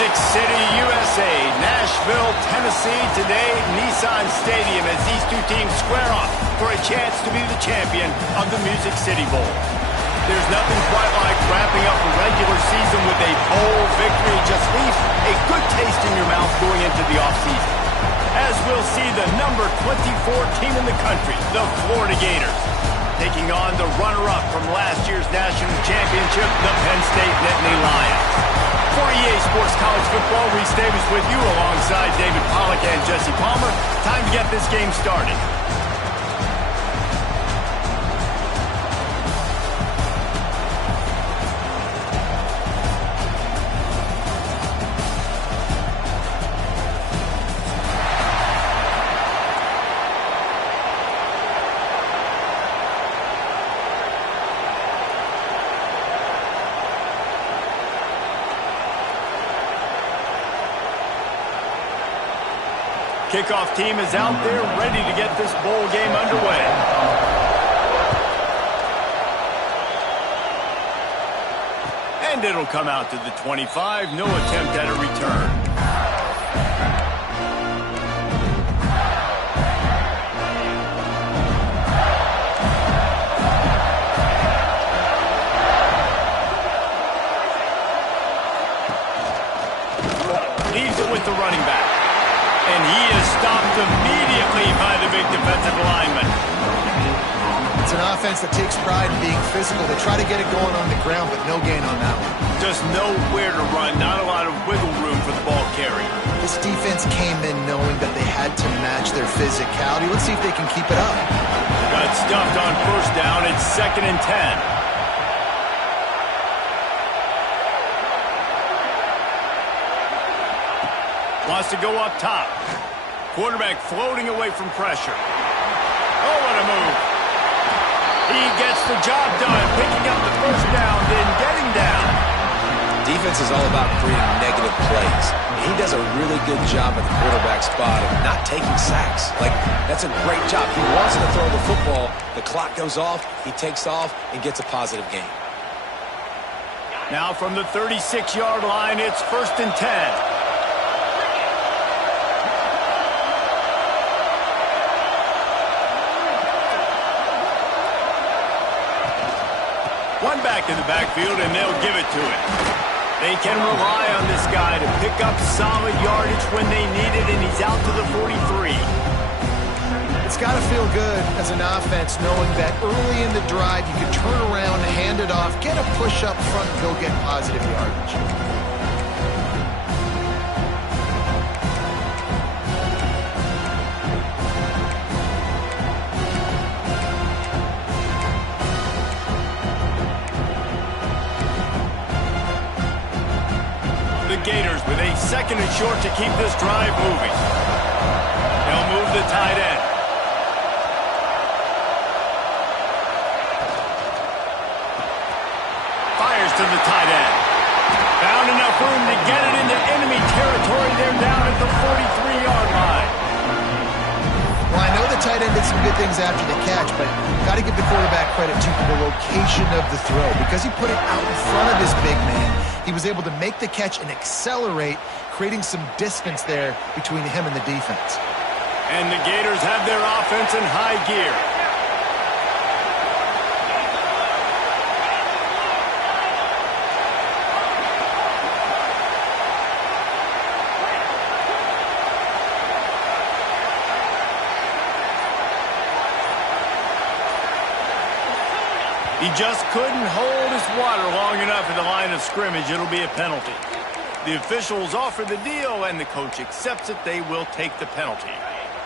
Music City, USA, Nashville, Tennessee, today, Nissan Stadium, as these two teams square off for a chance to be the champion of the Music City Bowl. There's nothing quite like wrapping up a regular season with a bowl victory. It just leaves a good taste in your mouth going into the offseason. As we'll see the number 24 team in the country, the Florida Gators, taking on the runner-up from last year's national championship, the Penn State Nittany Lions. For EA Sports College Football, Reese Davis with you alongside David Pollack and Jesse Palmer. Time to get this game started. Kickoff team is out there ready to get this bowl game underway. And it'll come out to the 25. No attempt at a return. Leaves it with the running back. And he is stopped immediately by the big defensive lineman. It's an offense that takes pride in being physical. They try to get it going on the ground, but no gain on that one. Just nowhere to run, not a lot of wiggle room for the ball carrier. This defense came in knowing that they had to match their physicality. Let's see if they can keep it up. Got stuffed on first down. It's 2nd and 10. Wants to go up top. Quarterback floating away from pressure. Oh, what a move. He gets the job done, picking up the first down, then getting down. Defense is all about creating negative plays. He does a really good job at the quarterback spot of not taking sacks. That's a great job. He wants to throw the football. The clock goes off. He takes off and gets a positive gain. Now from the 36-yard line, it's 1st and 10. One back in the backfield, and they'll give it to him. They can rely on this guy to pick up solid yardage when they need it, and he's out to the 43. It's got to feel good as an offense knowing that early in the drive you can turn around, hand it off, get a push up front, and go get positive yardage. Gators with a 2nd and short to keep this drive moving. They'll move the tight end. Fires to the tight end. Found enough room to get it into enemy territory. They're down at the 43-yard line. Well, I know the tight end did some good things after the catch, but got to give the quarterback credit to the location of the throw. Because he put it out in front of his big man, he was able to make the catch and accelerate, creating some distance there between him and the defense. And the Gators have their offense in high gear. He just couldn't hold his water long enough at the line of scrimmage. It'll be a penalty. The officials offer the deal, and the coach accepts it. They will take the penalty.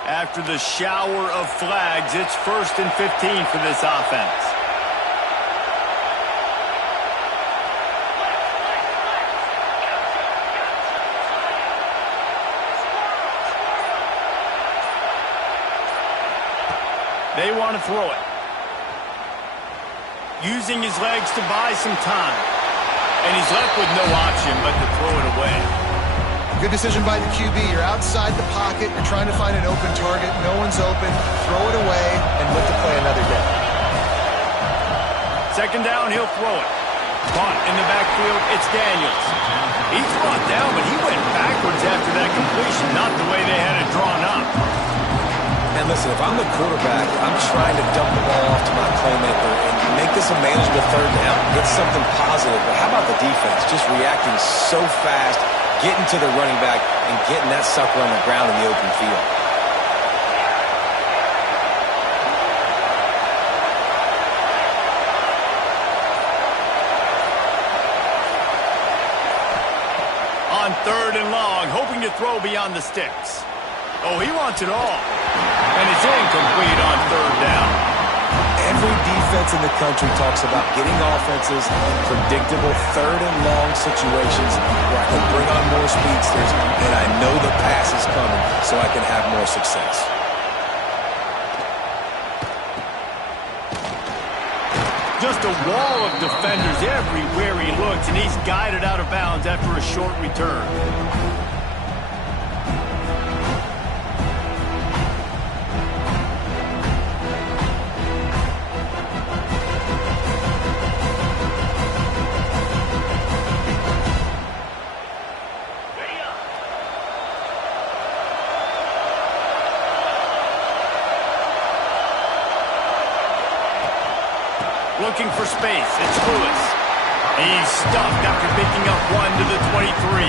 After the shower of flags, it's 1st and 15 for this offense. They want to throw it. Using his legs to buy some time. And he's left with no option but to throw it away. Good decision by the QB. You're outside the pocket. You're trying to find an open target. No one's open. Throw it away and look to play another day. 2nd down, he'll throw it. Caught in the backfield, it's Daniels. He's brought down, but he went backwards after that completion, not the way they had it drawn up. And listen, if I'm the quarterback, I'm trying to dump the ball off to my playmaker and make this a manageable third down, get something positive. But how about the defense? Just reacting so fast, getting to the running back, and getting that sucker on the ground in the open field. On 3rd and long, hoping to throw beyond the sticks. Oh, he wants it all. And it's incomplete on 3rd down. Every defense in the country talks about getting offenses in predictable 3rd and long situations where I can bring on more speedsters and I know the pass is coming so I can have more success. Just a wall of defenders everywhere he looks, and he's guided out of bounds after a short return. Looking for space. It's Lewis. He's stuffed after picking up 1 to the 23.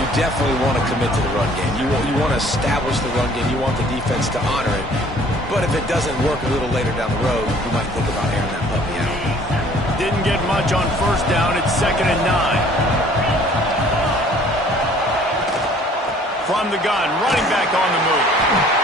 You definitely want to commit to the run game. You want to establish the run game. You want the defense to honor it. But if it doesn't work a little later down the road, you might think about airing that puppy out. Didn't get much on 1st down. It's 2nd and 9. From the gun, running back on the move.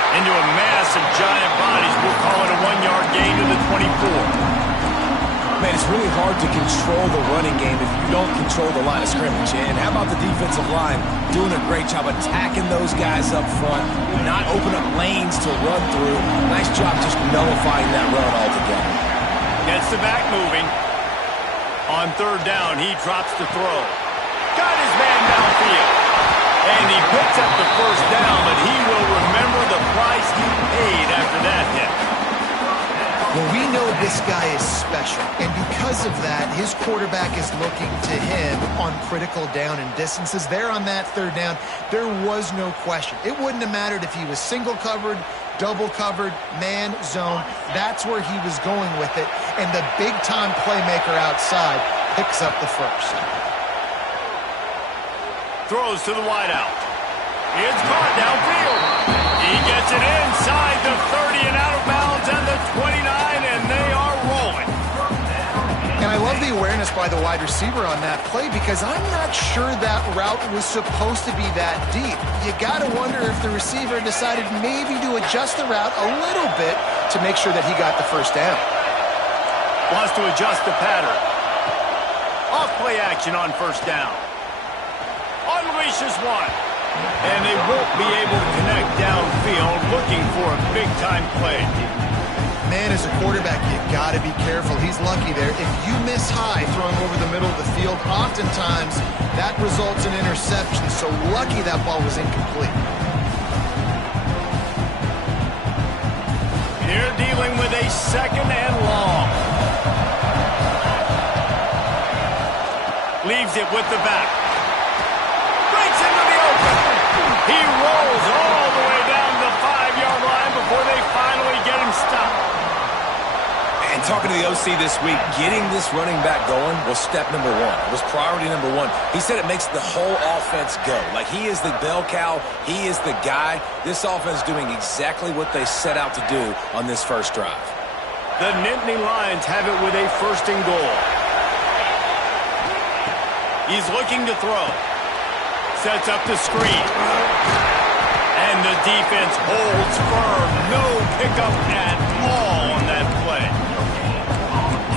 Into a mass of giant bodies. We'll call it a 1-yard gain to the 24. Man, it's really hard to control the running game if you don't control the line of scrimmage. And how about the defensive line doing a great job attacking those guys up front, not open up lanes to run through. Nice job just nullifying that run altogether. Gets the back moving. On 3rd down, he drops the throw. Got his man downfield. And he picks up the 1st down, but he will remember the price he paid after that hit. Well, we know this guy is special, and because of that, his quarterback is looking to him on critical down and distances. There on that 3rd down, there was no question. It wouldn't have mattered if he was single covered, double covered, man, zone. That's where he was going with it, and the big-time playmaker outside picks up the 1st. Throws to the wideout. It's caught downfield. He gets it inside the 30 and out of bounds and the 29, and they are rolling. And I love the awareness by the wide receiver on that play because I'm not sure that route was supposed to be that deep. You got to wonder if the receiver decided maybe to adjust the route a little bit to make sure that he got the 1st down. Wants to adjust the pattern. Off play action on 1st down. Unleashes one. And they won't be able to connect downfield, looking for a big-time play. Man, as a quarterback, you got to be careful. He's lucky there. If you miss high throwing over the middle of the field, oftentimes that results in interception. So lucky that ball was incomplete. They're dealing with a 2nd and long. Leaves it with the back. Breaks into the open. He rolls all the way down the 5-yard line before they finally get him stopped. And talking to the OC this week, getting this running back going was step number 1. It was priority number 1. He said it makes the whole offense go. Like he is the bell cow. He is the guy. This offense is doing exactly what they set out to do on this first drive. The Nittany Lions have it with a 1st and goal. He's looking to throw. Sets up the screen. And the defense holds firm. No pickup at all on that play.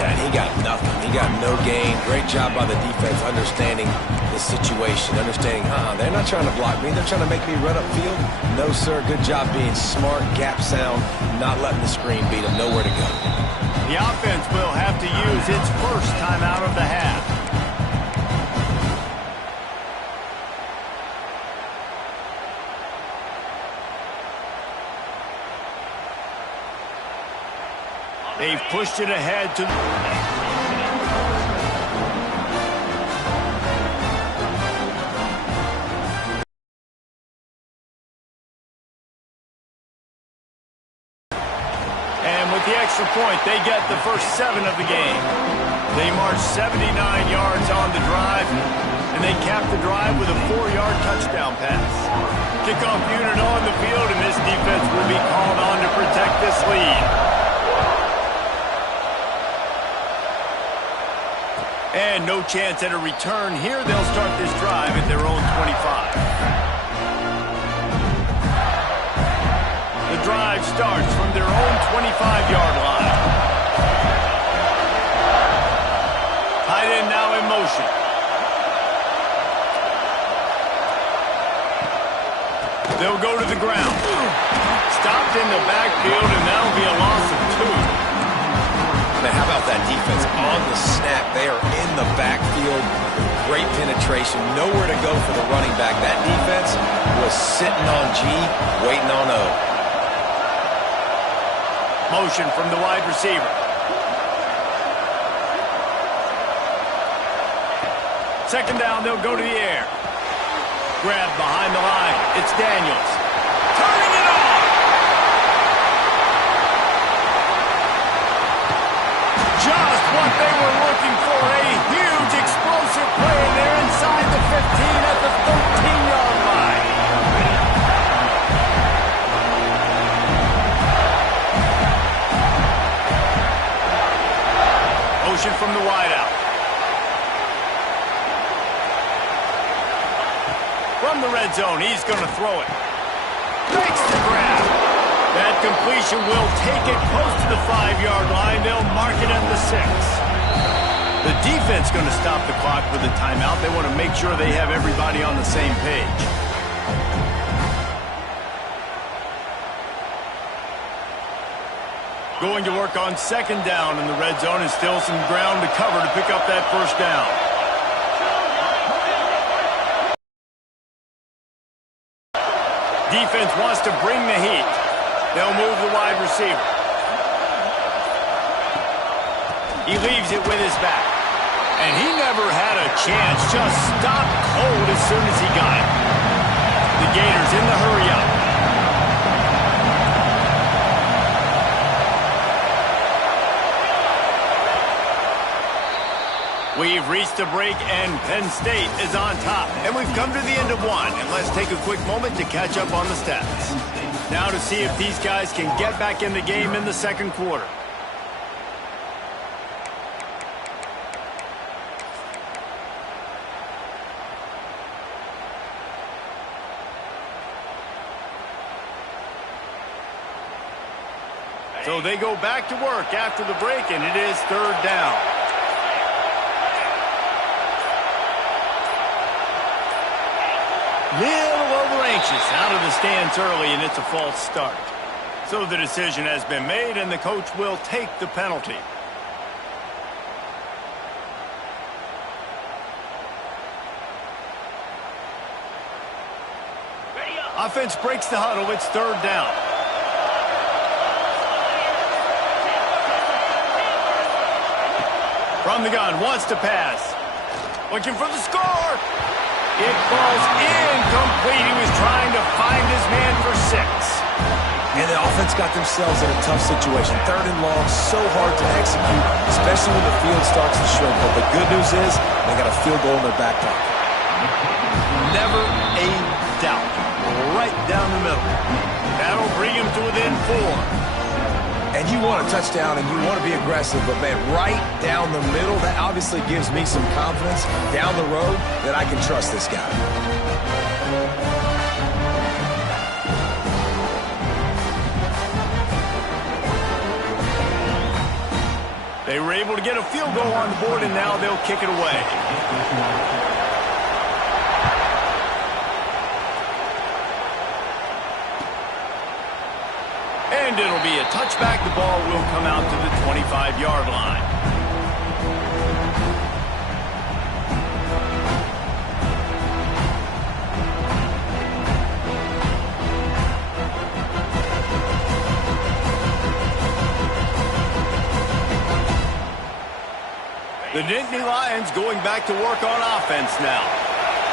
Yeah, and he got nothing. He got no gain. Great job by the defense understanding the situation, understanding, they're not trying to block me. They're trying to make me run upfield. No, sir. Good job being smart, gap sound, not letting the screen beat him. Nowhere to go. The offense will have to use its 1st timeout of the half. They've pushed it ahead to... the extra point, they get the first 7 of the game. They march 79 yards on the drive, and they cap the drive with a 4-yard touchdown pass. Kickoff unit on the field, and this defense will be called on to protect this lead. And no chance at a return here. They'll start this drive at their own 25. The drive starts from their own 25-yard line. Tight end now in motion. They'll go to the ground. Stopped in the backfield, and that'll be a loss of 2. Man, how about that defense on the snap? They are in the backfield. Great penetration. Nowhere to go for the running back. That defense was sitting on G, waiting on O. Motion from the wide receiver. Second down, they'll go to the air. Grab behind the line. It's Daniels. Turning it on! Just what they were looking for. A huge explosive play, and they're inside the 15 at the 13-yard line. Motion from the wideout. From the red zone, he's going to throw it. Makes the grab. That completion will take it close to the 5-yard line. They'll mark it at the 6. The defense going to stop the clock with a timeout. They want to make sure they have everybody on the same page. Going to work on second down in the red zone, and still some ground to cover to pick up that first down. Defense wants to bring the heat. They'll move the wide receiver. He leaves it with his back. And he never had a chance. Just stopped cold as soon as he got it. The Gators in the hurry-up. We've reached a break, and Penn State is on top. And we've come to the end of one. And let's take a quick moment to catch up on the stats. Now to see if these guys can get back in the game in the second quarter. So they go back to work after the break, and it is third down. Little over-anxious out of the stance early, and it's a false start. So the decision has been made, and the coach will take the penalty. Offense breaks the huddle. It's third down. From the gun, wants to pass. Looking for the score. It falls incomplete. He was trying to find his man for 6. And the offense got themselves in a tough situation. Third and long, so hard to execute, especially when the field starts to shrink. But the good news is they got a field goal in their back pocket. Never a doubt. Right down the middle. That'll bring him to within 4. And you want a touchdown and you want to be aggressive, but, man, right down the middle, that obviously gives me some confidence down the road that I can trust this guy. They were able to get a field goal on the board, and now they'll kick it away. And it'll be a touchback. The ball will come out to the 25-yard line. The Nittany Lions going back to work on offense now.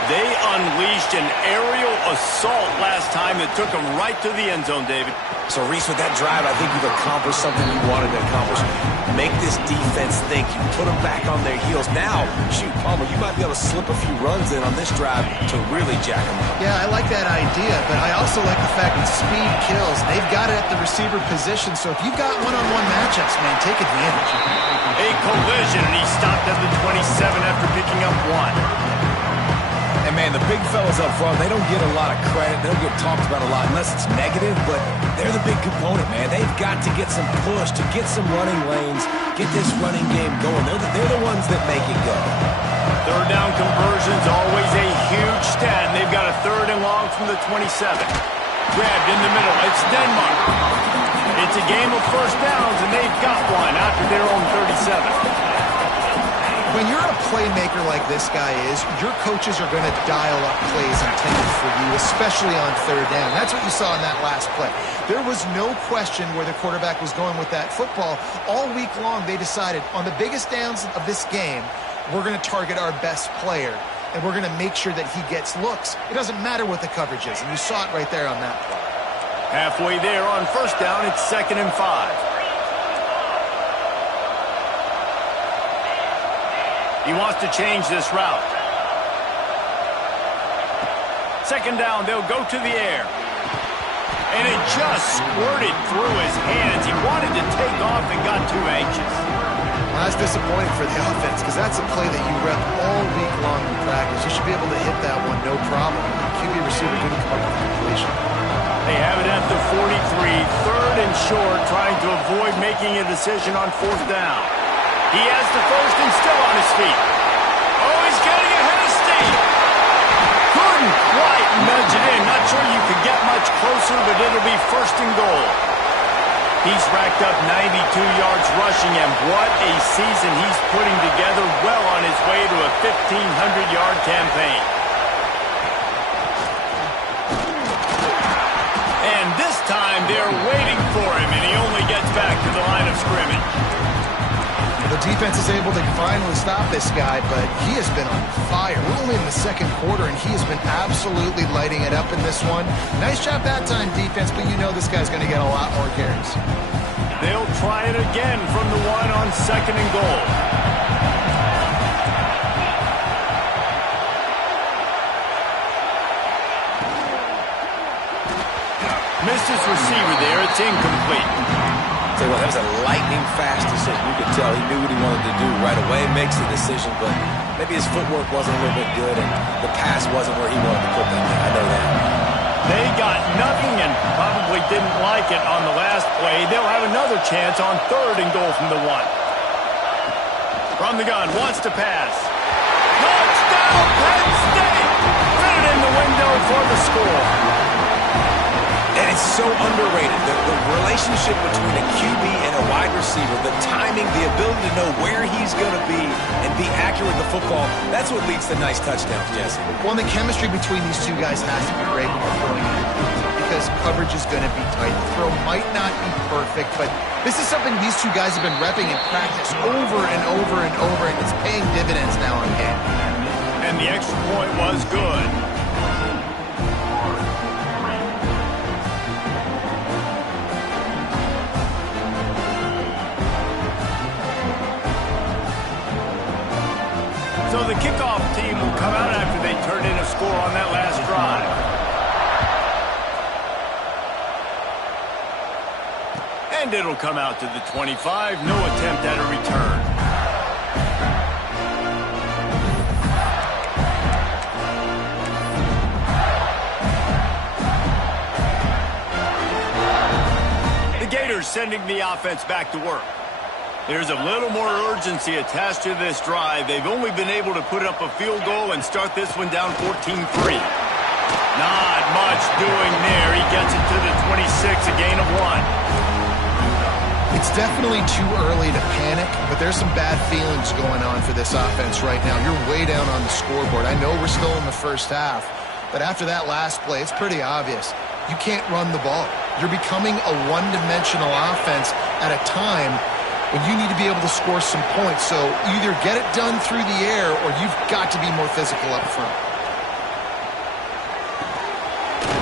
They unleashed an aerial assault last time that took him right to the end zone, David. So, Reese, with that drive, I think you've accomplished something you wanted to accomplish. Make this defense think. You put them back on their heels. Now, shoot, Palmer, you might be able to slip a few runs in on this drive to really jack them up. Yeah, I like that idea, but I also like the fact that speed kills. They've got it at the receiver position, so if you've got one-on-one matchups, man, take advantage. A collision, and he stopped at the 27 after picking up 1. And, man, the big fellas up front, they don't get a lot of credit. They don't get talked about a lot unless it's negative, but they're the big component, man. They've got to get some push, to get some running lanes, get this running game going. They're the ones that make it go. Third down conversion's always a huge stat, and they've got a 3rd and long from the 27. Grabbed in the middle. It's Denmark. It's a game of first downs, and they've got one after their own 37. When you're a playmaker like this guy is, your coaches are going to dial up plays intended for you, especially on 3rd down. That's what you saw in that last play. There was no question where the quarterback was going with that football. All week long, they decided on the biggest downs of this game, we're going to target our best player, and we're going to make sure that he gets looks. It doesn't matter what the coverage is, and you saw it right there on that play. Halfway there on first down, it's 2nd and 5. He wants to change this route. 2nd down, they'll go to the air. And it just squirted through his hands. He wanted to take off and got too anxious. Well, that's disappointing for the offense because that's a play that you rep all week long in practice. You should be able to hit that one, no problem. The QB receiver didn't come up with the completion. They have it at the 43, 3rd and short, trying to avoid making a decision on 4th down. He has the first and still on his feet. Oh, he's getting ahead of steam. Couldn't quite nudge it in. Not sure you could get much closer, but it'll be 1st and goal. He's racked up 92 yards rushing, and what a season he's putting together, well on his way to a 1,500-yard campaign. And this time they're waiting for him, and he only gets back to the line of scrimmage. The defense is able to finally stop this guy, but he has been on fire. We're only in the 2nd quarter, and he has been absolutely lighting it up in this one. Nice job that time, defense, but you know this guy's going to get a lot more carries. They'll try it again from the 1 on 2nd and goal. Missed his receiver there. It's incomplete. Tell you what, that was a lightning-fast decision. You could tell he knew what he wanted to do right away. Makes the decision, but maybe his footwork wasn't a little bit good, and the pass wasn't where he wanted to put that. I know that. They got nothing and probably didn't like it on the last play. They'll have another chance on 3rd and goal from the 1. From the gun, wants to pass. Touchdown, Penn State! Put it in the window for the score. And it's so underrated. The relationship between a QB and a wide receiver, the timing, the ability to know where he's going to be and be accurate with the football, that's what leads to nice touchdowns, Jesse. Well, the chemistry between these two guys has to be great when they're throwing it because coverage is going to be tight. The throw might not be perfect, but this is something these two guys have been repping in practice over and over and over, and it's paying dividends now in game. And the extra point was good. So the kickoff team will come out after they turn in a score on that last drive. And it'll come out to the 25. No attempt at a return. The Gators sending the offense back to work. There's a little more urgency attached to this drive. They've only been able to put up a field goal and start this one down 14-3. Not much doing there. He gets it to the 26, a gain of 1. It's definitely too early to panic, but there's some bad feelings going on for this offense right now. You're way down on the scoreboard. I know we're still in the first half, but after that last play, it's pretty obvious. You can't run the ball. You're becoming a one-dimensional offense at a time when you need to be able to score some points. So either get it done through the air or you've got to be more physical up front.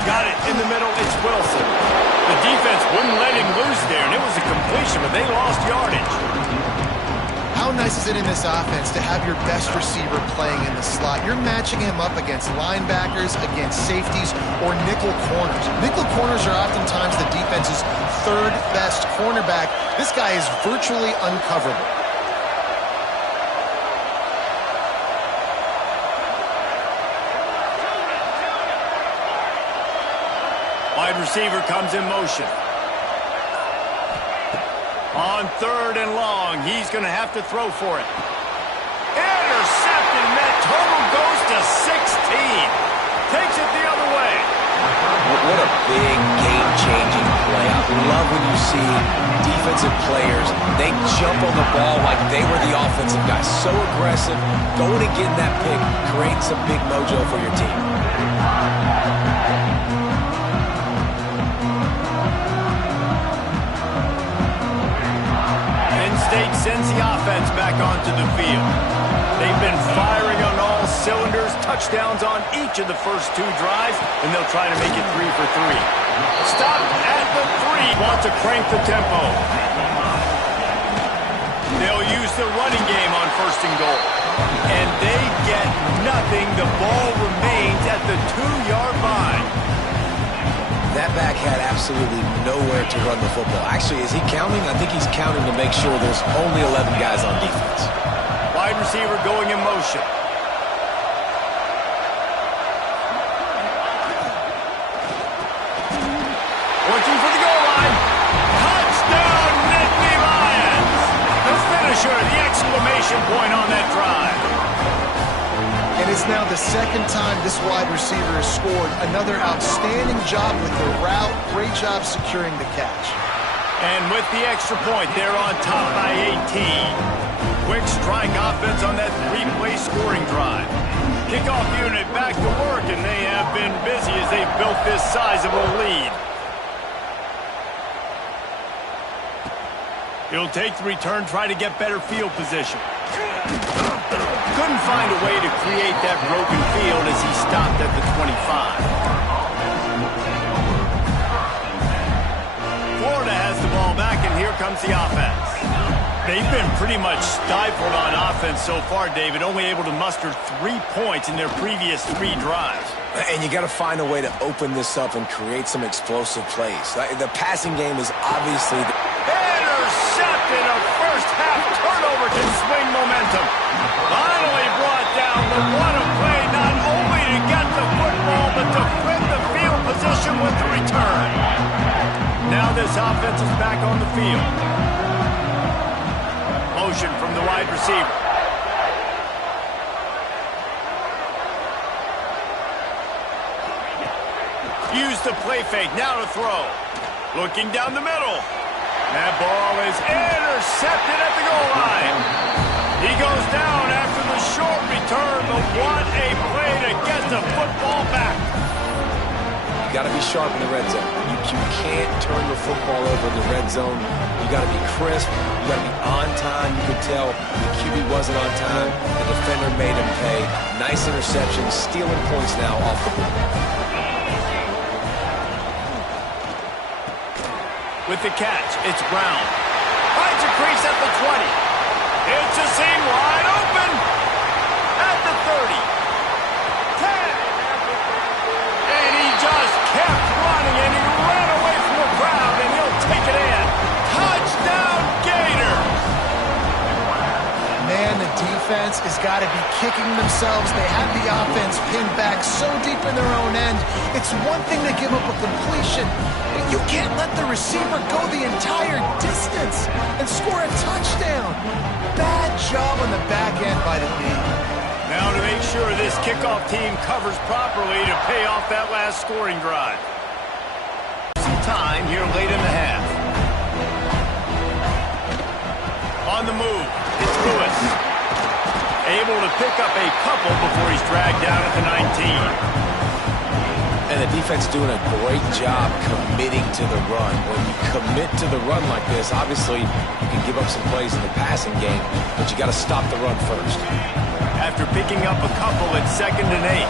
Got it in the middle. It's Wilson. The defense wouldn't let him loose there, and it was a completion, but they lost yardage. How nice is it in this offense to have your best receiver playing in the slot? You're matching him up against linebackers, against safeties, or nickel corners. Nickel corners are oftentimes the defense's third best cornerback. This guy is virtually uncoverable. Wide receiver comes in motion. On 3rd and long, he's going to have to throw for it. Intercepted, and that total goes to 16. Takes it the other way. What a big game-changing play. I love when you see defensive players, they jump on the ball like they were the offensive guy. So aggressive, going and getting that pick creates a big mojo for your team. State sends the offense back onto the field. They've been firing on all cylinders, touchdowns on each of the first 2 drives, and they'll try to make it 3 for 3. Stop at the 3. Want to crank the tempo. They'll use the running game on 1st and goal. And they get nothing. The ball remains at the 2-yard line. That back had absolutely nowhere to run the football. Actually, is he counting? I think he's counting to make sure there's only 11 guys on defense. Wide receiver going in motion. Working for the goal line. Touchdown, Nittany Lions! The finisher, the exclamation point on that drive. And it's now the 2nd time this wide receiver has scored. Another outstanding job with the route. Great job securing the catch. And with the extra point, they're on top by 18. Quick strike offense on that 3-play scoring drive. Kickoff unit back to work, and they have been busy as they've built this sizable lead. He'll take the return, try to get better field position. Couldn't find a way to create that broken field as he stopped at the 25. Florida has the ball back, and here comes the offense. They've been pretty much stifled on offense so far, David, only able to muster 3 points in their previous 3 drives. And you got to find a way to open this up and create some explosive plays. The passing game is obviously... Intercepted. A first-half turnover can swing momentum. Finally brought down, but what a play, not only to get the football, but to flip the field position with the return. Now this offense is back on the field. Motion from the wide receiver. Use the play fake, now to throw. Looking down the middle. That ball is intercepted at the goal line. He goes down after the short return, but what a play to get the football back. You got to be sharp in the red zone. You can't turn the football over in the red zone. You got to be crisp. You got to be on time. You could tell the QB wasn't on time. The defender made him pay. Nice interception, stealing points now off the board. With the catch, it's Brown. Finds a crease at the 20. It's a seam wide open at the 30. 10. And he just kept running, and he ran away from the crowd, and he'll take it in. Touchdown, Gators! Man, the defense has got to be kicking themselves. They have the offense pinned back so deep in their own end. It's one thing to give up a completion, but you can't let the receiver go the entire distance and score a touchdown. Bad job on the back end by the D. Now to make sure this kickoff team covers properly to pay off that last scoring drive. Some time here late in the half. On the move, it's Lewis. Able to pick up a couple before he's dragged down at the 19. And the defense doing a great job committing to the run. When you commit to the run like this, obviously you can give up some plays in the passing game, but you got to stop the run first. After picking up a couple, it's 2nd and 8.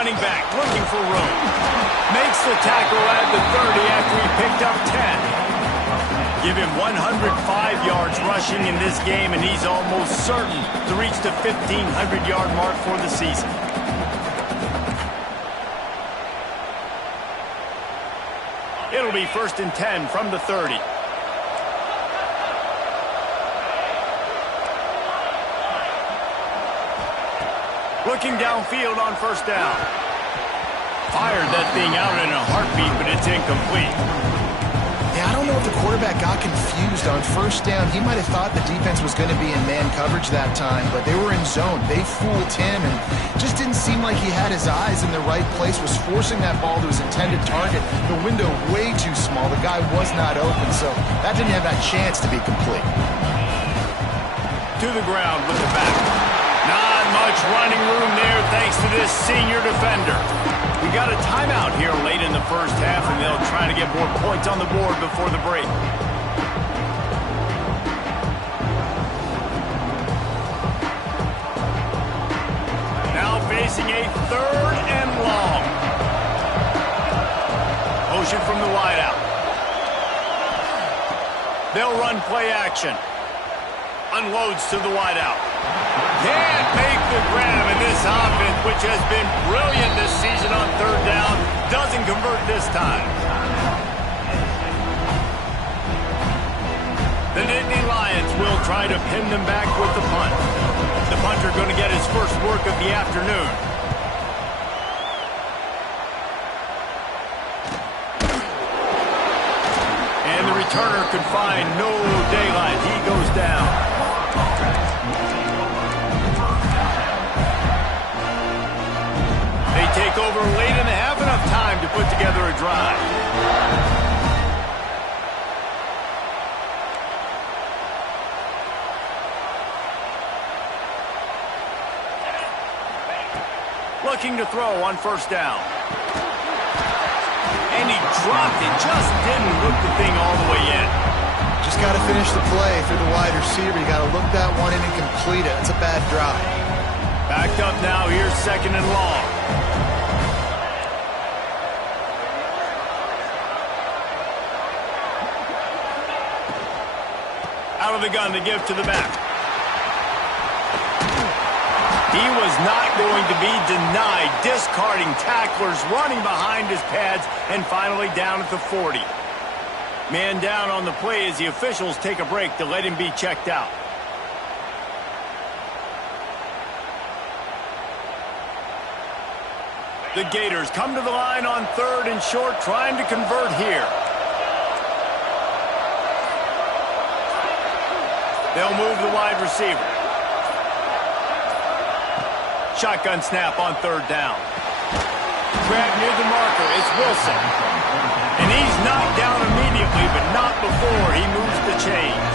running back, looking for room. Makes the tackle at the 30 after he picked up 10. Give him 105 yards rushing in this game, and he's almost certain to reach the 1,500-yard mark for the season. It'll be 1st and 10 from the 30. Looking downfield on 1st down. Fired that thing out in a heartbeat, but it's incomplete. Yeah, I don't know if the quarterback got confused on 1st down. He might have thought the defense was going to be in man coverage that time, but they were in zone. They fooled him, and just didn't seem like he had his eyes in the right place, was forcing that ball to his intended target. The window way too small. The guy was not open, so that didn't have that chance to be complete. To the ground with the back. Not much running room there thanks to this senior defender. We got a timeout here late in the 1st half, and they'll try to get more points on the board before the break. Now facing a 3rd and long. Motion from the wideout. They'll run play action. Unloads to the wideout. Can't make the grab, and this offense, which has been brilliant this season on 3rd down, doesn't convert this time. The Nittany Lions will try to pin them back with the punt. The punter going to get his first work of the afternoon. And the returner could find no daylight. He goes down. They take over late in the half, enough time to put together a drive. Looking to throw on 1st down. And he dropped it, just didn't look the thing all the way in. Just got to finish the play through the wide receiver. You got to look that one in and complete it. It's a bad drive. Backed up now, here's 2nd and long. Out of the gun to give to the back. He was not going to be denied, discarding tacklers, running behind his pads, and finally down at the 40. Man down on the play as the officials take a break to let him be checked out. The Gators come to the line on 3rd and short, trying to convert here. They'll move the wide receiver. Shotgun snap on 3rd down. Grab near the marker. It's Wilson. And he's knocked down immediately, but not before he moves the chains.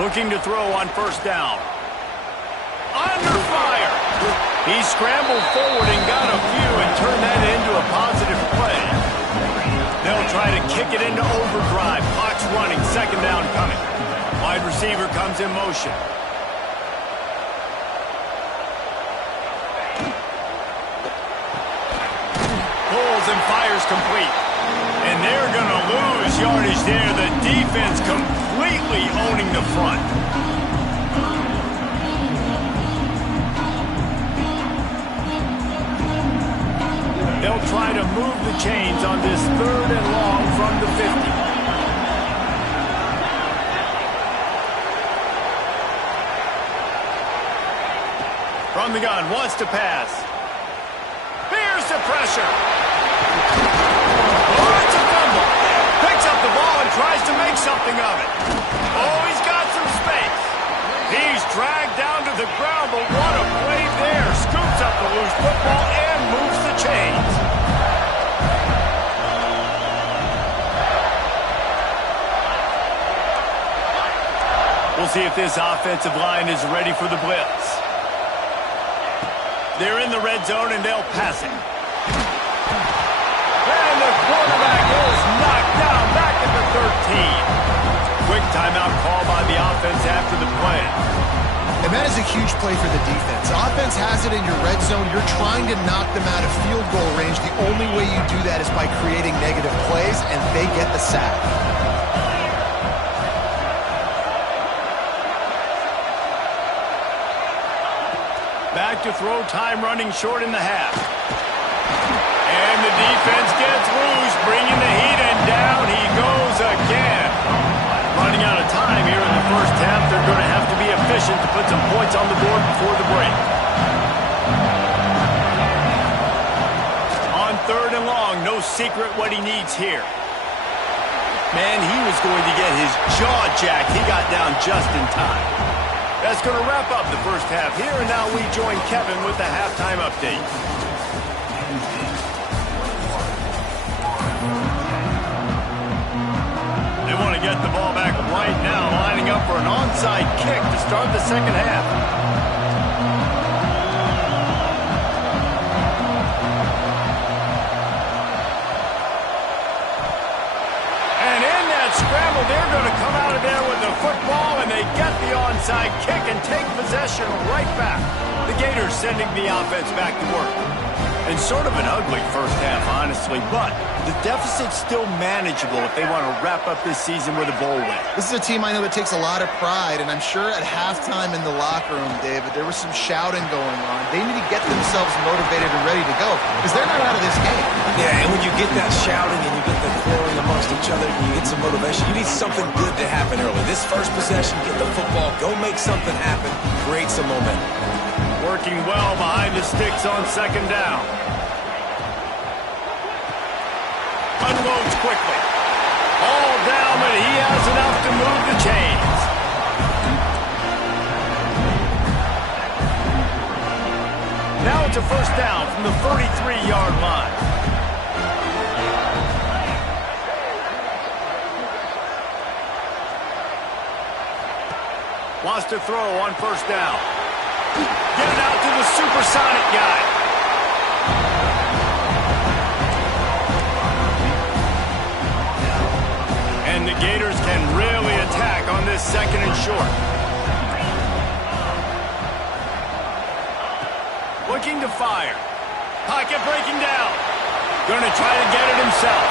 Looking to throw on 1st down. Under fire. He scrambled forward and got a few and turned that into a positive play. They'll try to kick it into overdrive. Clock's running. 2nd down coming. Wide receiver comes in motion. Pulls and fires complete. And they're going to lose yardage there. The defense completely owning the front. They'll try to move the chains on this 3rd and long from the 50. From the gun, wants to pass. Here's the pressure. Oh, it's a fumble. Picks up the ball and tries to make something of it. Oh, he's got some space. He's dragged down to the ground, but what a play there. Scoops up the loose football and moves the chains. We'll see if this offensive line is ready for the blitz. They're in the red zone, and they'll pass it. And the quarterback is knocked down back at the 13. Quick timeout call by the offense after the play. And that is a huge play for the defense. Offense has it in your red zone. You're trying to knock them out of field goal range. The only way you do that is by creating negative plays, and they get the sack. Back to throw, time running short in the half. And the defense gets loose, bringing the heat, and down he goes again. Running out of time here in the first half. They're going to have to be efficient to put some points on the board before the break. On 3rd and long, no secret what he needs here. Man, he was going to get his jaw jacked. He got down just in time. That's going to wrap up the first half here, and now we join Kevin with the halftime update. They want to get the ball back right now, lining up for an onside kick to start the second half. And in that scramble, they're going to come out of there with the football, and they get the onside kick and take possession right back. The Gators sending the offense back to work. And sort of an ugly first half, honestly, but the deficit's still manageable if they want to wrap up this season with a bowl win. This is a team I know that takes a lot of pride, and I'm sure at halftime in the locker room, David, there was some shouting going on. They need to get themselves motivated and ready to go, because they're not out of this game. Yeah, and when you get that shouting and you get the quarreling amongst each other and you get some motivation, you need something good to happen early. This first possession, get the football, go make something happen, create some momentum. Working well behind the sticks on 2nd down. Unloads quickly. All down, but he has enough to move the chains. Now it's a first down from the 33-yard line. Wants to throw on first down. Get it out to the supersonic guy. And the Gators can really attack on this 2nd and short. Looking to fire. Pocket breaking down. Going to try to get it himself.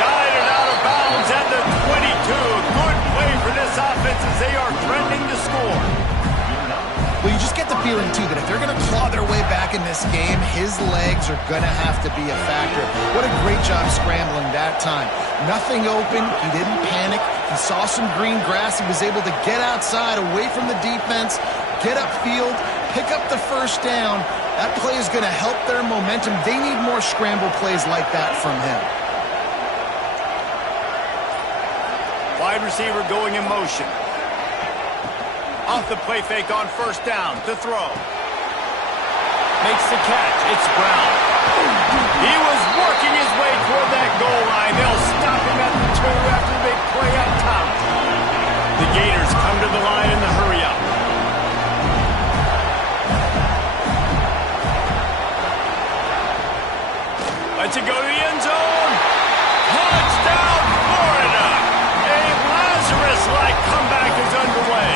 Guided out of bounds at the 22. Good play for this offense as they are threatening to score. Well, you just get the feeling, too, that if they're going to claw their way back in this game, his legs are going to have to be a factor. What a great job scrambling that time. Nothing open. He didn't panic. He saw some green grass. He was able to get outside, away from the defense, get upfield, pick up the first down. That play is going to help their momentum. They need more scramble plays like that from him. Wide receiver going in motion. Off the play fake on first down to throw. Makes the catch. It's Brown. He was working his way toward that goal line. They'll stop him at the 2 after the big play up top. The Gators come to the line in the hurry up. Lets it go to the end zone. Touchdown, Florida. A Lazarus-like comeback is underway.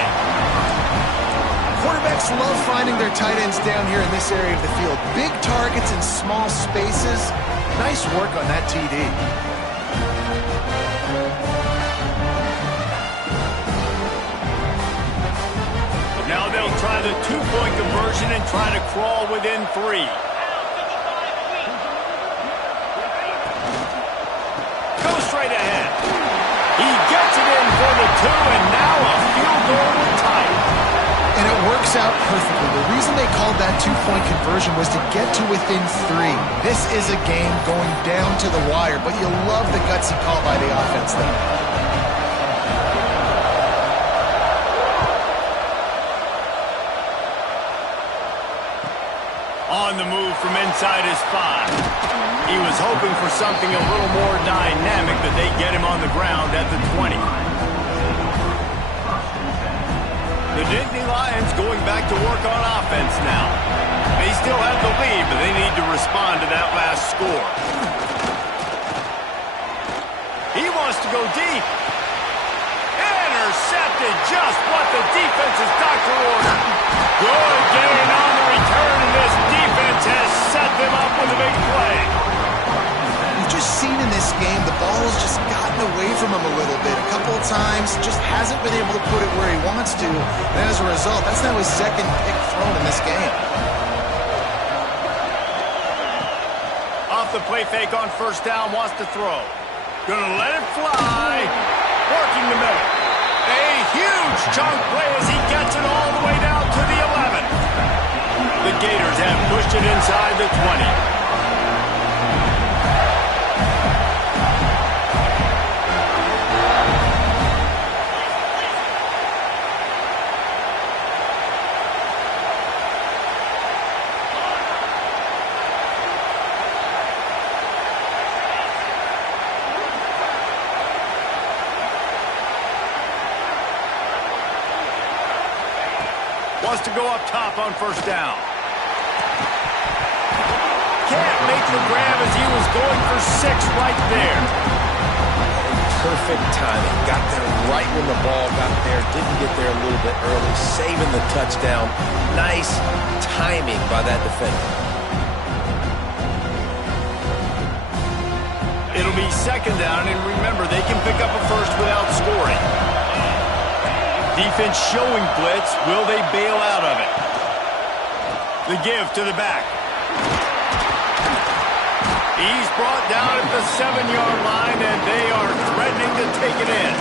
Quarterbacks love finding their tight ends down here in this area of the field. Big targets in small spaces. Nice work on that TD. Now they'll try the 2-point conversion and try to crawl within 3. Go straight ahead. He gets it in for the 2, and now a field goal with time. And it works out perfectly. The reason they called that 2-point conversion was to get to within 3. This is a game going down to the wire, but you love the gutsy call by the offense there. On the move from inside his 5. He was hoping for something a little more dynamic, but they get him on the ground at the 20. The Nittany Lions going back to work on offense now. They still have the lead, but they need to respond to that last score. He wants to go deep. Intercepted did just what the defense's doctor ordered. Good gain on the return, and this defense has set them up with a big play. We've just seen in this game the ball has just gotten away from him a little bit. A couple of times, just hasn't been able to put it where he wants to. And as a result, that's now his second pick thrown in this game. Off the play fake on first down, wants to throw. Gonna let it fly. Working the middle. A huge chunk play as he gets it all the way down to the 11. The Gators have pushed it inside the 20. Wants to go up top on first down. Can't make the grab as he was going for 6 right there. Perfect timing. Got there right when the ball got there. Didn't get there a little bit early. Saving the touchdown. Nice timing by that defender. It'll be second down, and remember, they can pick up a first without scoring. Defense showing blitz. Will they bail out of it? The give to the back. He's brought down at the 7-yard line, and they are threatening to take it in.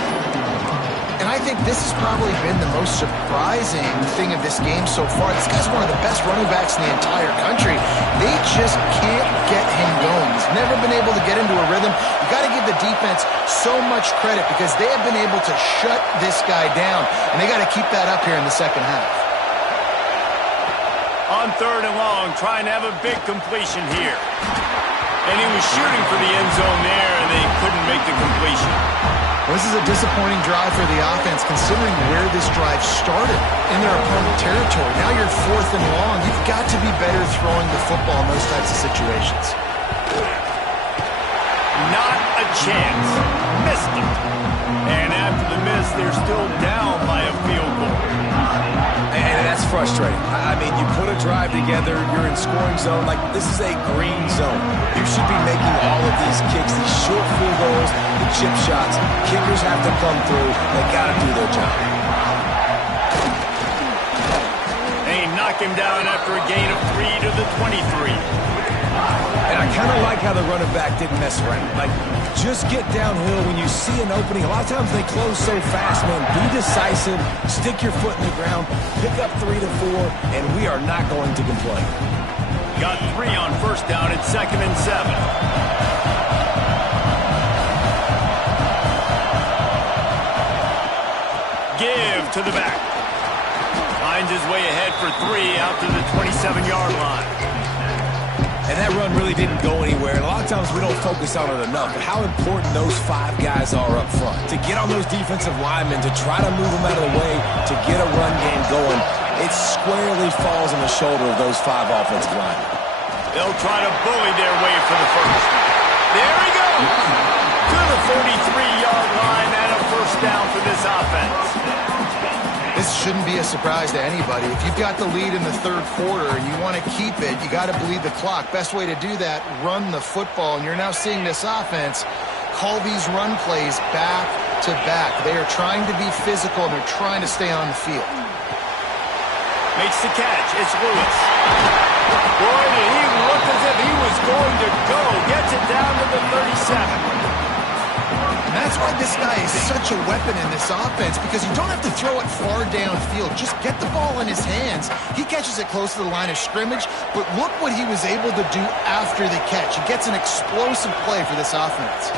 And I think this has probably been the most surprising thing of this game so far. This guy's one of the best running backs in the entire country. They just can't get him going. He's never been able to get into a rhythm. You got to give the defense so much credit because they have been able to shut this guy down, and they got to keep that up here in the second half. On third and long, trying to have a big completion here. And he was shooting for the end zone there, and they couldn't make the completion. Well, this is a disappointing drive for the offense, considering where this drive started in their opponent territory. Now you're fourth and long. You've got to be better throwing the football in those types of situations. Not a chance. Missed it. And after the miss, they're still down by a field goal. And that's frustrating. I mean, you put a drive together, you're in scoring zone. Like, this is a green zone. You should be making all of these kicks, these short field goals, the chip shots. Kickers have to come through. They got to do their job. They knock him down after a gain of 3 to the 23. And I kind of like how the running back didn't mess around. Like, just get downhill when you see an opening. A lot of times they close so fast, man. Be decisive, stick your foot in the ground, pick up 3 to 4, and we are not going to complain. Got 3 on first down at 2nd and 7. Give to the back. Finds his way ahead for 3 out to the 27-yard line. And that run really didn't go anywhere. And a lot of times we don't focus on it enough. But how important those 5 guys are up front. To get on those defensive linemen, to try to move them out of the way, to get a run game going, it squarely falls on the shoulder of those 5 offensive linemen. They'll try to bully their way for the first. There he goes! To the 43-yard line and a first down for this offense. This shouldn't be a surprise to anybody. If you've got the lead in the third quarter and you want to keep it, you got to bleed the clock. Best way to do that, run the football. And you're now seeing this offense call these run plays back to back. They are trying to be physical, and they're trying to stay on the field. Makes the catch. It's Lewis. Boy, did he look as if he was going to go. Gets it down to the 37. And that's why this guy is such a weapon in this offense, because you don't have to throw it far downfield. Just get the ball in his hands. He catches it close to the line of scrimmage, but look what he was able to do after the catch. He gets an explosive play for this offense.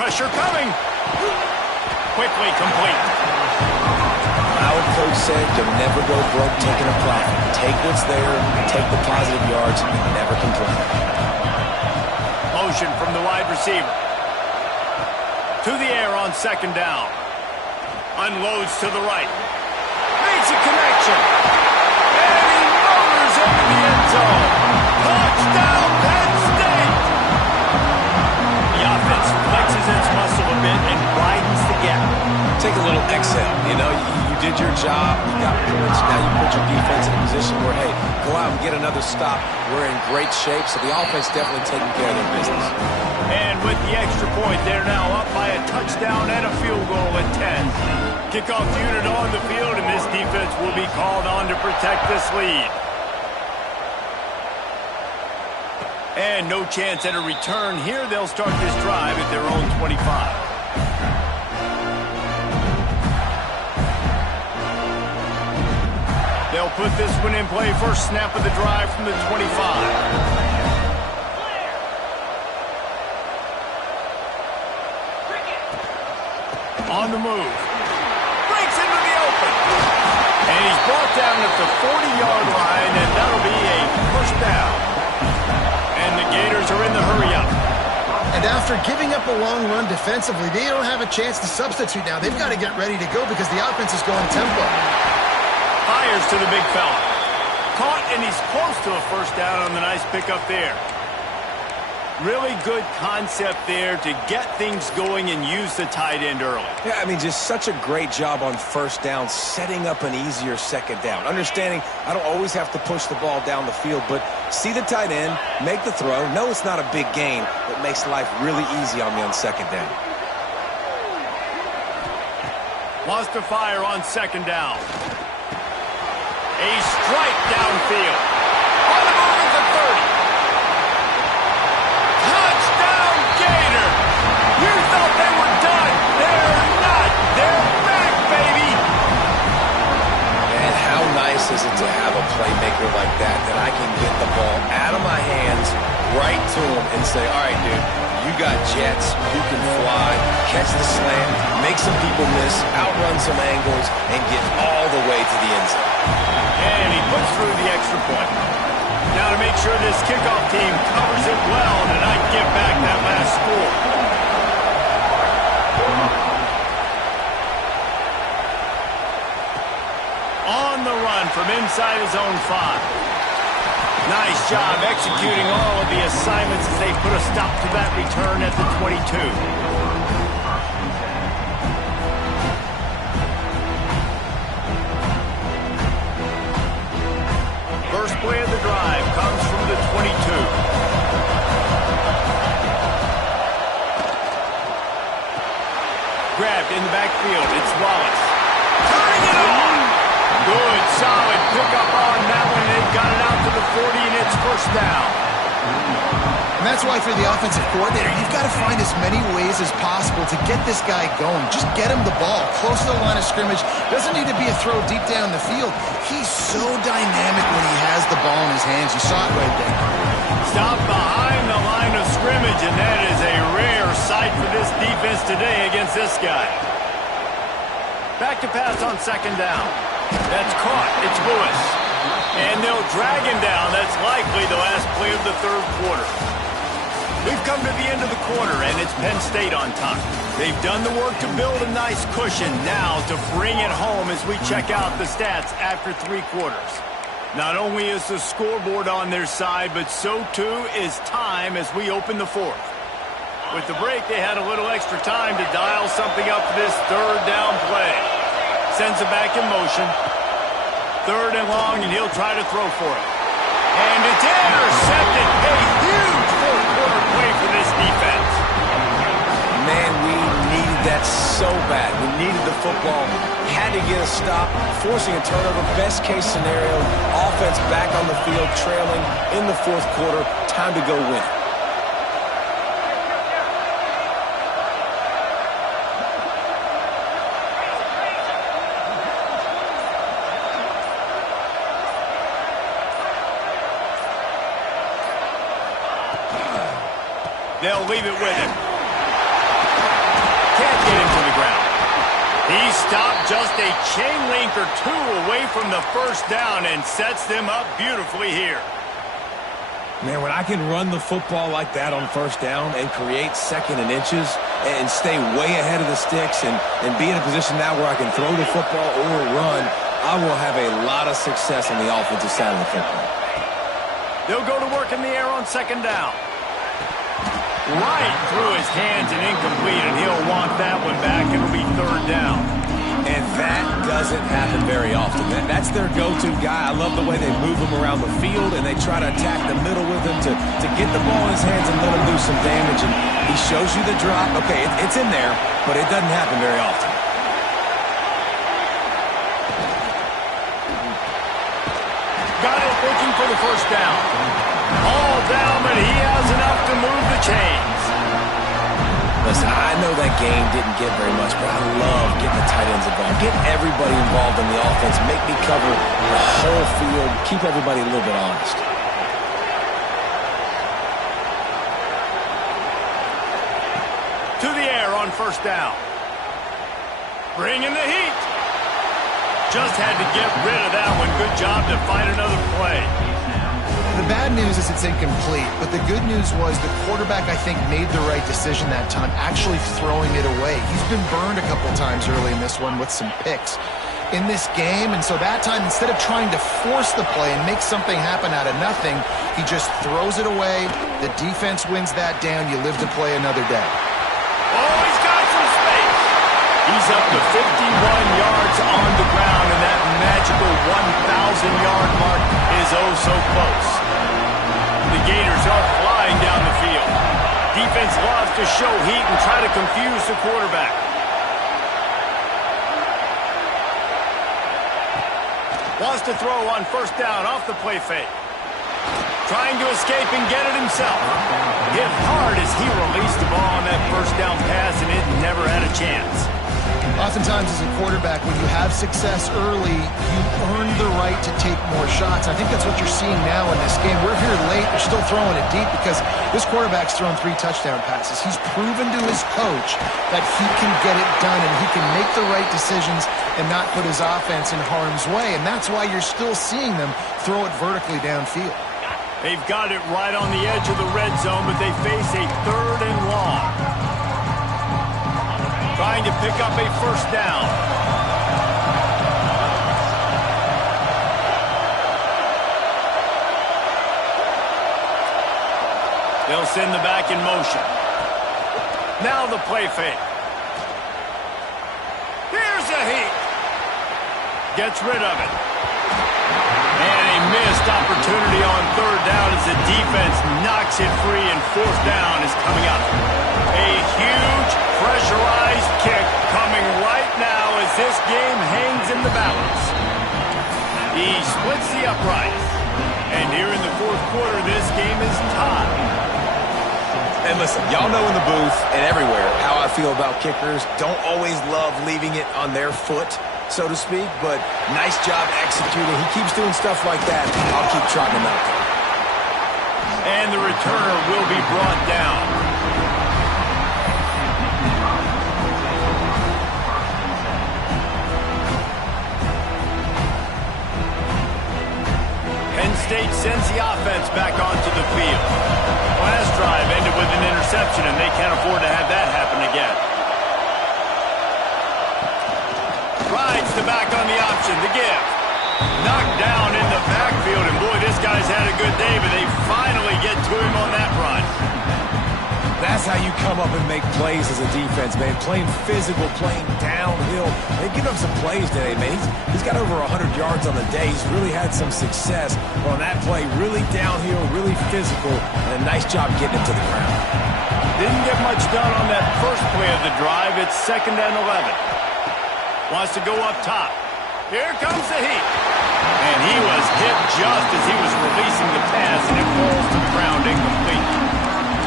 Pressure coming. Quickly complete. Our coach said you'll never go broke taking a profit. Take what's there, take the positive yards, and never complain. Motion from the wide receiver. To the air on second down. Unloads to the right. Makes a connection. And he motors into the end zone. Touchdown, Penn State! The offense flexes its muscle a bit and widens the gap. take a little exhale. You know, you did your job, you got points, now you put your defense in a position where, hey, go out and get another stop. We're in great shape, so the offense definitely taking care of their business. And with the extra point, they're now up by a touchdown and a field goal at 10. Kickoff unit on the field, and this defense will be called on to protect this lead. And no chance at a return here. They'll start this drive at their own 25. They'll put this one in play. First snap of the drive from the 25. On the move. Breaks into the open. And he's brought down at the 40-yard line, and that'll be a first down. And the Gators are in the hurry-up. And after giving up a long run defensively, they don't have a chance to substitute now. They've got to get ready to go because the offense is going tempo. Fires to the big fella. Caught, and he's close to a first down on the nice pickup there. Really good concept there to get things going and use the tight end early. Yeah, I mean, just such a great job on first down, setting up an easier second down. Understanding I don't always have to push the ball down the field, but see the tight end, make the throw. No, it's not a big gain, but makes life really easy on me on second down. Wants to fire on second down. A strike downfield. On the move at the 30. Touchdown, Gator! You thought they were done. They're not. They're back, baby! Man, how nice is it to have a playmaker like that I can get the ball out of my hands right to him and say, all right, dude, you got jets, you can fly, catch the slant, make some people miss, outrun some angles, and get all the way to the end zone. And he puts through the extra point. Now to make sure this kickoff team covers it well and not give back that last score. On the run from inside his own 5. Nice job executing all of the assignments as they put a stop to that return at the 22. First play of the drive comes from the 22. Grabbed in the backfield. It's Wallace. Turning it on. Good, solid pickup on that one. They got it out to the 40, and it's first down. And that's why for the offensive coordinator, you've got to find as many ways as possible to get this guy going. Just get him the ball close to the line of scrimmage. Doesn't need to be a throw deep down the field. He's so dynamic when he has the ball in his hands. You saw it right there. Stop behind the line of scrimmage, and that is a rare sight for this defense today against this guy. Back to pass on second down. That's caught. It's Lewis. And they'll drag him down. That's likely the last play of the third quarter. We've come to the end of the quarter, and it's Penn State on top. They've done the work to build a nice cushion now to bring it home as we check out the stats after 3 quarters. Not only is the scoreboard on their side, but so too is time as we open the fourth. With the break, they had a little extra time to dial something up for this third down play. Sends it back in motion. Third and long, and he'll try to throw for it. And it's intercepted. A huge fourth-quarter play for this defense. Man, we needed that so bad. We needed the football. Had to get a stop, forcing a turnover. Best-case scenario, offense back on the field, trailing in the fourth quarter. Time to go win. They'll leave it with him. Can't get him to the ground. He stopped just a chain link or 2 away from the first down and sets them up beautifully here. Man, when I can run the football like that on first down and create second and inches and stay way ahead of the sticks and be in a position now where I can throw the football or run, I will have a lot of success on the offensive side of the football. They'll go to work in the air on second down. right through his hands and incomplete, and he'll want that one back. It'll be third down. And that doesn't happen very often. That's their go-to guy. I love the way they move him around the field, and they try to attack the middle with him to get the ball in his hands and let him do some damage. And he shows you the drop. Okay, it's in there, but it doesn't happen very often. Got it, looking for the first down. All down, but he has enough to move the chains. Listen, I know that game didn't get very much, but I love getting the tight ends involved. Get everybody involved in the offense. Make me cover the whole field. Keep everybody a little bit honest. To the air on first down. Bringing the heat. Just had to get rid of that one. Good job to find another play. The bad news is it's incomplete, but the good news was the quarterback, I think, made the right decision that time, actually throwing it away. He's been burned a couple times early in this one with some picks in this game, and so that time, instead of trying to force the play and make something happen out of nothing, he just throws it away. The defense wins that down. You live to play another day. Oh, he's got some space. He's up to 51 yards on the ground, and that magical 1,000-yard mark is oh so close. The Gators are flying down the field. Defense loves to show heat and try to confuse the quarterback. Wants to throw on first down off the play fake. Trying to escape and get it himself. Hit hard as he released the ball on that first down pass, and it never had a chance. Oftentimes as a quarterback, when you have success early, you earn the right to take more shots. I think that's what you're seeing now in this game. We're here late. They're still throwing it deep because this quarterback's thrown 3 touchdown passes. He's proven to his coach that he can get it done and he can make the right decisions and not put his offense in harm's way. And that's why you're still seeing them throw it vertically downfield. They've got it right on the edge of the red zone, but they face a third and long. Trying to pick up a first down. They'll send the back in motion. Now the play fake. Here's a heat. Gets rid of it. And a missed opportunity on third down as the defense knocks it free, and fourth down is coming up. A huge pressurized kick coming right now as this game hangs in the balance. He splits the uprights. And here in the fourth quarter, this game is tied. And listen, y'all know in the booth and everywhere how I feel about kickers. Don't always love leaving it on their foot, so to speak, but nice job executing. He keeps doing stuff like that. I'll keep trotting him out there. And the returner will be brought down. Penn State sends the offense back onto the field. Last drive ended with an interception, and they can't afford to have that happen again. Rides the back on the option, the give. Knocked down in the backfield, and boy, this guy's had a good day, but they finally get to him on that run. That's how you come up and make plays as a defense, man. Playing physical, playing downhill. They give up some plays today, man. He's got over 100 yards on the day. He's really had some success on that play. Really downhill, really physical, and a nice job getting him to the ground. Didn't get much done on that first play of the drive. It's 2nd and 11. Wants to go up top. Here comes the heat. And he was hit just as he was releasing the pass, and it falls to the ground incomplete.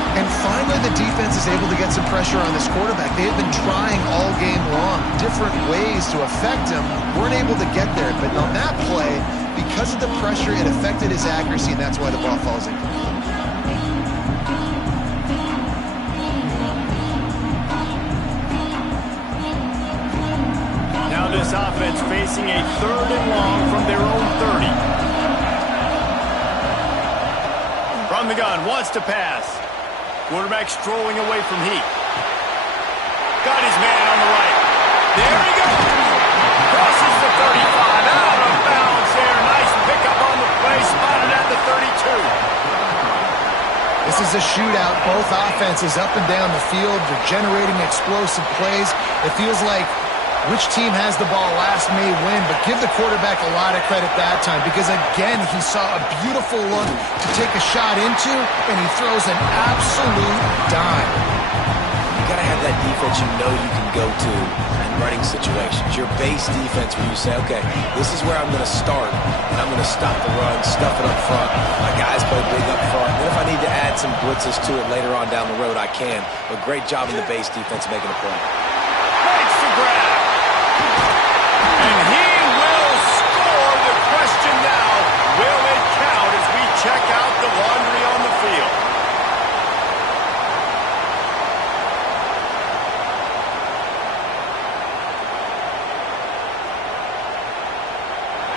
And finally, the defense is able to get some pressure on this quarterback. They have been trying all game long, different ways to affect him. Weren't able to get there, but on that play, because of the pressure, it affected his accuracy, and that's why the ball falls in. Now this offense facing a 3rd and long from their own 30. From the gun, wants to pass. Quarterback strolling away from heat. Got his man on the right. There he goes. Crosses the 35. Out of bounds there. Nice pickup on the play. Spotted at the 32. This is is a shootout. Both offenses up and down the field. They're generating explosive plays. It feels like which team has the ball last may win, but give the quarterback a lot of credit that time because, again, he saw a beautiful look to take a shot into, and he throws an absolute dime. You got to have that defense you know you can go to in running situations. Your base defense where you say, okay, this is where I'm going to start, and I'm going to stop the run, stuff it up front. My guys play big up front. And if I need to add some blitzes to it later on down the road, I can. But great job in the base defense making a play. Makes the grab. And he will score. The question now, will it count as we check out the laundry on the field?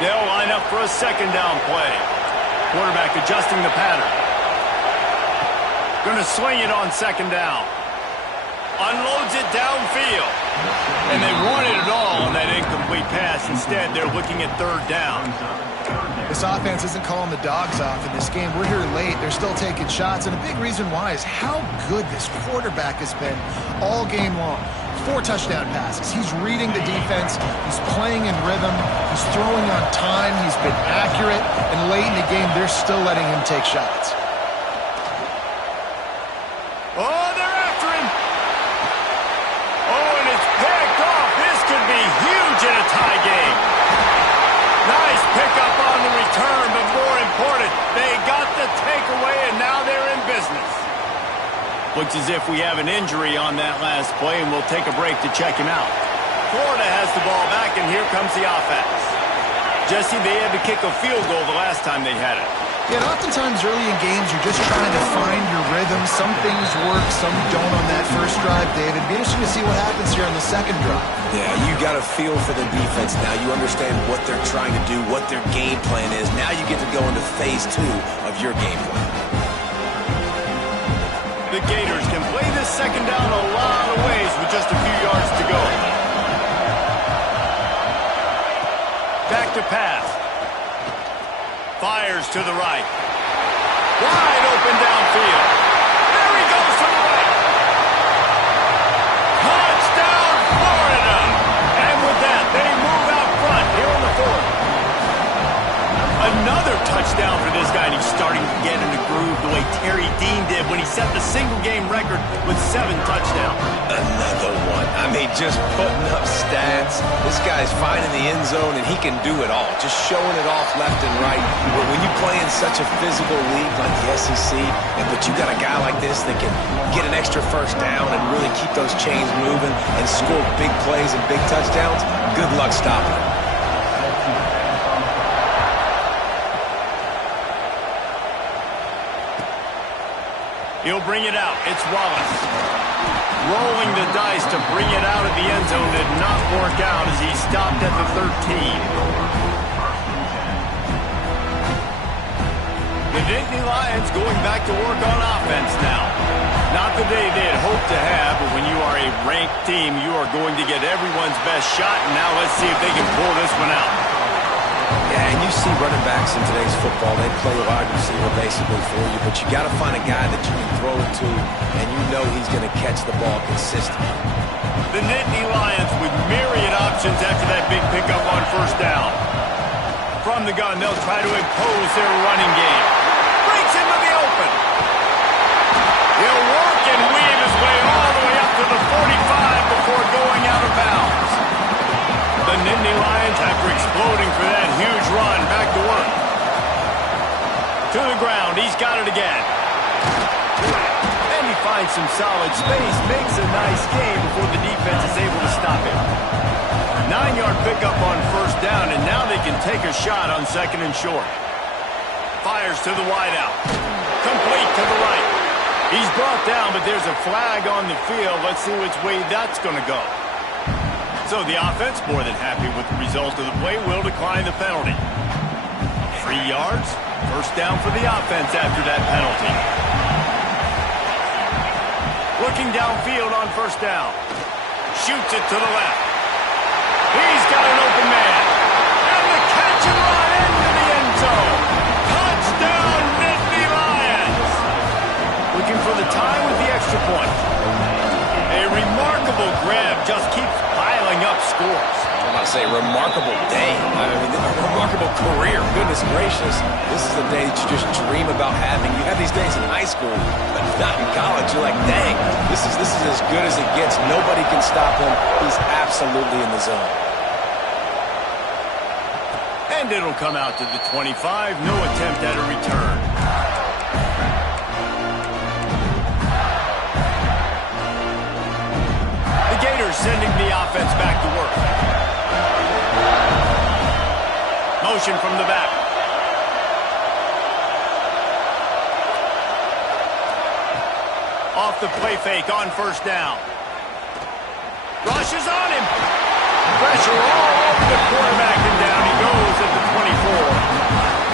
They'll line up for a second down play. Quarterback adjusting the pattern. Going to swing it on second down. Unloads it downfield. And they wanted it all on that incomplete pass. Instead, they're looking at third down. This offense isn't calling the dogs off in this game. We're here late. They're still taking shots. And a big reason why is how good this quarterback has been all game long. 4 touchdown passes. He's reading the defense. He's playing in rhythm. He's throwing on time. He's been accurate. And late in the game, they're still letting him take shots. Oh, they're after him. Oh, and it's picked off. This could be huge in a tie game. Nice pickup on the return, but more important, they got the takeaway, and now they're in business. Looks as if we have an injury on that last play, and we'll take a break to check him out. Florida has the ball back, and here comes the offense. Jesse, they had to kick a field goal the last time they had it. Yeah, and oftentimes early in games, you're just trying to find your rhythm. Some things work, some don't on that first drive, David. Be interesting to see what happens here on the second drive. Yeah, you got a feel for the defense now. You understand what they're trying to do, what their game plan is. Now you get to go into phase 2 of your game plan. The Gators can play this second down a lot of ways with just a few yards to go. Back to pass. Fires to the right. Wide open downfield. There he goes to the right. Touchdown, Florida. And with that, they move out front here on the 4th. Another touchdown for this guy, and he's starting to get in the groove the way Terry Dean did when he set the single-game record with 7 touchdowns. Another one. I mean, just putting up stats. This guy's finding the end zone, and he can do it all. Just showing it off left and right. But when you play in such a physical league like the SEC, but you got a guy like this that can get an extra first down and really keep those chains moving and score big plays and big touchdowns, good luck stopping him. He'll bring it out. It's Wallace. Rolling the dice to bring it out of the end zone did not work out as he stopped at the 13. The Nittany Lions going back to work on offense now. Not the day they had hoped to have, but when you are a ranked team, you are going to get everyone's best shot, and now let's see if they can pull this one out. Yeah, and you see running backs in today's football, they play wide receiver basically for you, but you got to find a guy that you can throw it to, and you know he's going to catch the ball consistently. The Nittany Lions with myriad options after that big pickup on first down. From the gun, they'll try to impose their running game. Breaks into the open. He'll work and weave his way all the way up to the 45 before going out of bounds. The Nittany Lions, after exploding for that huge run, back to work. To the ground, he's got it again. And he finds some solid space, makes a nice game before the defense is able to stop him. 9-yard pickup on first down, and now they can take a shot on second and short. Fires to the wideout. Complete to the right. He's brought down, but there's a flag on the field. Let's see which way that's going to go. So the offense, more than happy with the result of the play, will decline the penalty. 3 yards, first down for the offense after that penalty. Looking downfield on first down. Shoots it to the left. He's got an open man. And the catch and run into the end zone. Touchdown, Nittany Lions. Look extra point. A remarkable grab just keeps piling up scores. I'm about to say, remarkable day. I mean, a remarkable career. Goodness gracious. This is the day that you just dream about having. You have these days in high school, but not in college. You're like, dang, this is as good as it gets. Nobody can stop him. He's absolutely in the zone. And it'll come out to the 25. No attempt at a return. The Gators sending the offense back to work. Motion from the back. Off the play fake on first down. Rushes on him. Pressure all over the quarterback, and down he goes at the 24.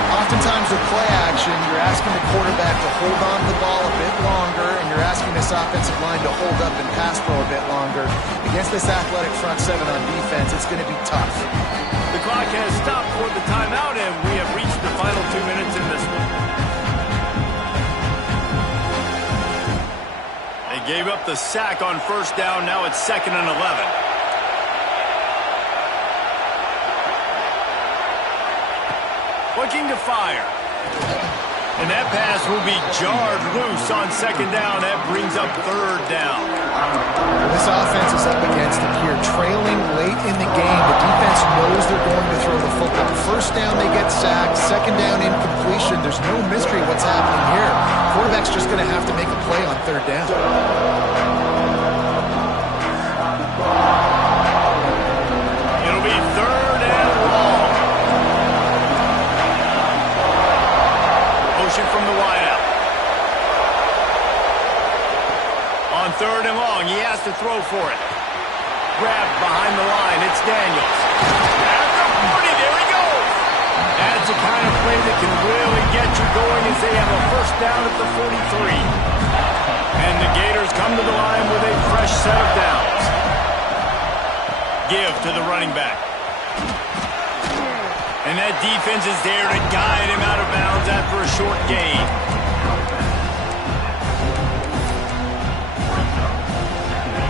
Oftentimes with play action, you're asking the quarterback to hold on to the ball a bit longer, and you're asking this offensive line to hold up and pass pro a bit longer. Against this athletic front seven on defense, it's going to be tough. The clock has stopped for the timeout, and we have reached the final 2 minutes in this one. They gave up the sack on first down. Now it's 2nd and 11. Looking to fire. And that pass will be jarred loose on 2nd down. That brings up 3rd down. This offense is up against it here. Trailing late in the game, the defense knows they're going to throw the football. First down, they get sacked. 2nd down, incompletion. There's no mystery what's happening here. Quarterback's just going to have to make a play on 3rd down. It'll be 3rd and long. Motion from the wideout. On 3rd and long, he has to throw for it. Grabbed behind the line, it's Daniels. At the 40, there he goes. That's the kind of play that can really get you going as they have a first down at the 43. And the Gators come to the line with a fresh set of downs. Give to the running back. And that defense is there to guide him out of bounds after a short gain.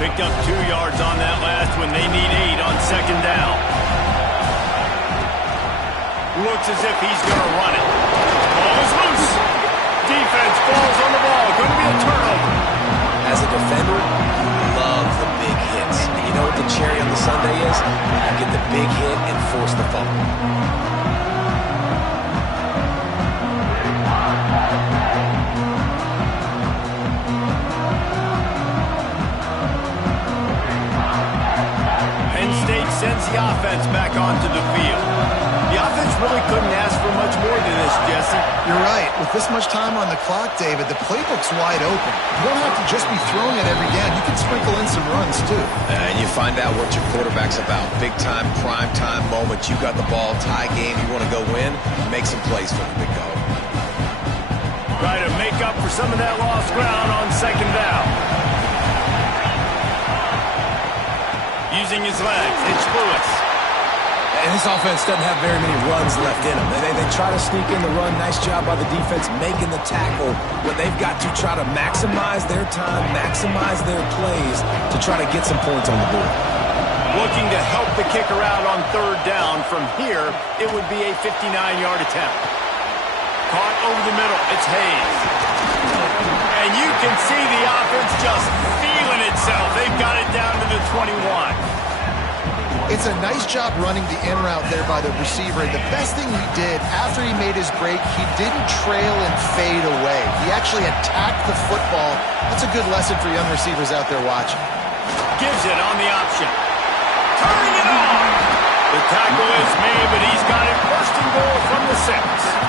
Picked up 2 yards on that last when they need 8 on 2nd down. Looks as if he's going to run it. Ball is loose. Defense falls on the ball. Going to be a turnover. As a defender, you love the big hits. And you know what the cherry on the sundae is? You get the big hit and force the fumble. Penn State sends the offense back onto the field. The offense really couldn't ask for much more than this, Jesse. You're right. With this much time on the clock, David, the playbook's wide open. You don't have to just be throwing it every down. You can sprinkle in some runs, too. And you find out what your quarterback's about. Big time, prime time moment. You got the ball, tie game, you want to go win, make some plays for the big dog. Try to make up for some of that lost ground on 2nd down. Using his legs, it's Lewis. And this offense doesn't have very many runs left in them. They try to sneak in the run. Nice job by the defense making the tackle. But they've got to try to maximize their time, maximize their plays to try to get some points on the board. Looking to help the kicker out on 3rd down. From here, it would be a 59-yard attempt. Caught over the middle. It's Hayes. And you can see the offense just feeling itself. They've got it down to the 21. It's a nice job running the in route there by the receiver. And the best thing he did after he made his break, he didn't trail and fade away. He actually attacked the football. That's a good lesson for young receivers out there watching. Gives it on the option. Turning it on. The tackle is made, but he's got it 1st and goal from the 6.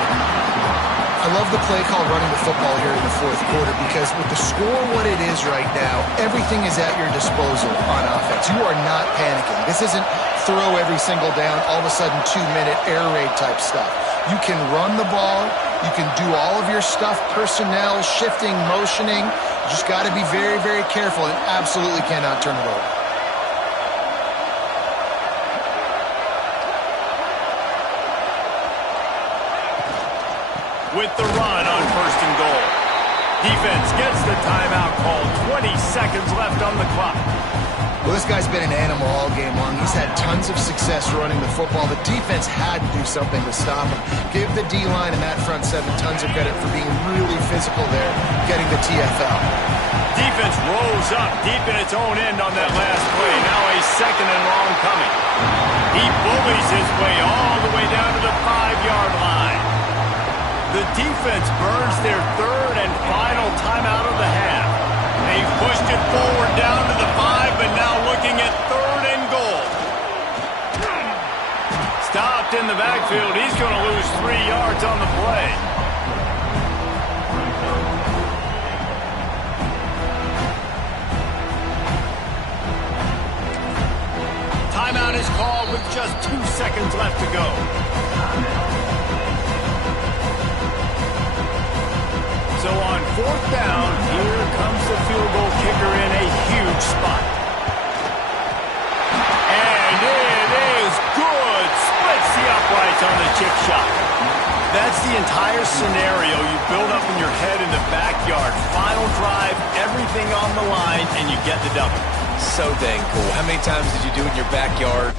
I love the play call running the football here in the 4th quarter because with the score what it is right now, everything is at your disposal on offense. You are not panicking. This isn't throw every single down, all of a sudden 2-minute air raid type stuff. You can run the ball. You can do all of your stuff, personnel, shifting, motioning. You just got to be very, very careful and absolutely cannot turn it over. With the run on 1st and goal. Defense gets the timeout called. 20 seconds left on the clock. Well, this guy's been an animal all game long. He's had tons of success running the football. The defense had to do something to stop him. Give the D-line and that front seven tons of credit for being really physical there, getting the TFL. Defense rolls up deep in its own end on that last play. Now a second and long coming. He bullies his way all the way down to the 5-yard line. The defense burns their third and final timeout of the half. They've pushed it forward down to the 5, but now looking at third and goal. Stopped in the backfield. He's going to lose 3 yards on the play. Timeout is called with just 2 seconds left to go. So on 4th down, here comes the field goal kicker in a huge spot. And it is good. Splits the uprights on the chip shot. That's the entire scenario you build up in your head in the backyard. Final drive, everything on the line, and you get the double. So dang cool. How many times did you do it in your backyard?